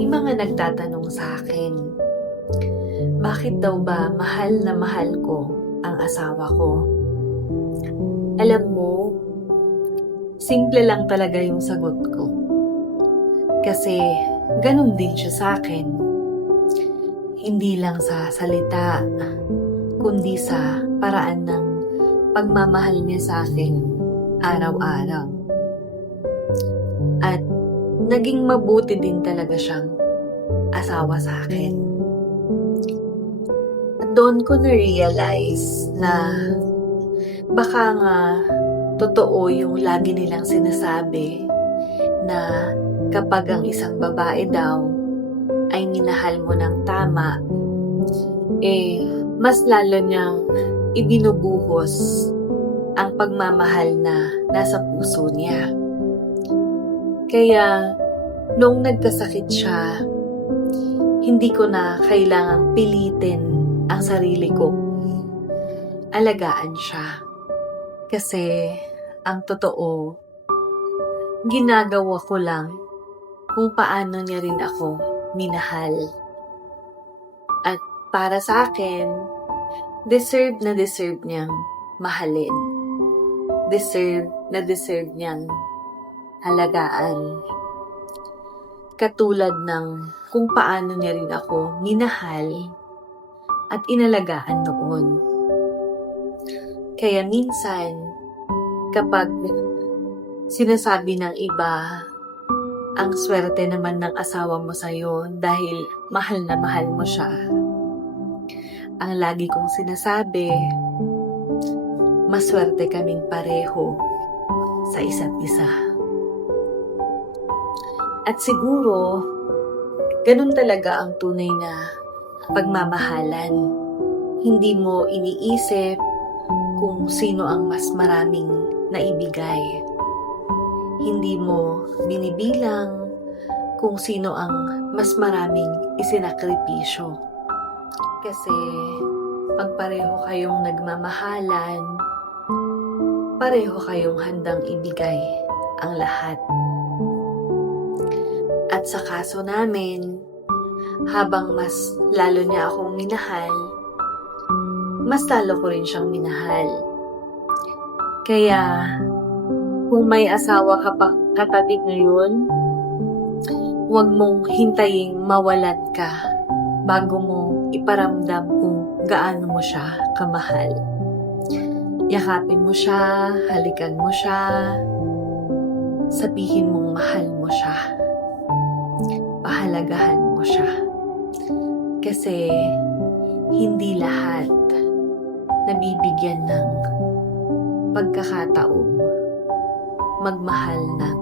May mga nagtatanong sa akin, bakit daw ba mahal na mahal ko ang asawa ko? Alam mo, simple lang talaga yung sagot ko. Kasi ganun din siya sa akin. Hindi lang sa salita, kundi sa paraan ng pagmamahal niya sa akin araw-araw. At naging mabuti din talaga siyang asawa sa akin. At doon ko na-realize na baka nga totoo yung lagi nilang sinasabi na kapag ang isang babae daw ay minahal mo ng tama, mas lalo niyang ibinubuhos ang pagmamahal na nasa puso niya. Kaya, nung nagkasakit siya, hindi ko na kailangang pilitin ang sarili ko. Alagaan siya. Kasi, ang totoo, ginagawa ko lang kung paano niya rin ako minahal. At para sa akin, deserve na deserve niyang mahalin. Deserve na deserve niyang halagaan. Katulad ng kung paano niya rin ako minahal at inalagaan noon. Kaya minsan, kapag sinasabi ng iba, ang swerte naman ng asawa mo sa'yo dahil mahal na mahal mo siya. Ang lagi kong sinasabi, maswerte kaming pareho sa isa't isa. At siguro, ganun talaga ang tunay na pagmamahalan. Hindi mo iniisip kung sino ang mas maraming naibigay. Hindi mo binibilang kung sino ang mas maraming isinakripisyo. Kasi pag pareho kayong nagmamahalan, pareho kayong handang ibigay ang lahat. At sa kaso namin, habang mas lalo niya akong minahal, mas lalo ko rin siyang minahal. Kaya, kung may asawa ka pa katabi ngayon, huwag mong hintayin mawalan ka bago mo iparamdam kung gaano mo siya kamahal. Yakapin mo siya, halikan mo siya, sabihin mong mahal mo siya. Pahalagahan mo siya. Kasi hindi lahat nabibigyan ng pagkakataong magmahal ng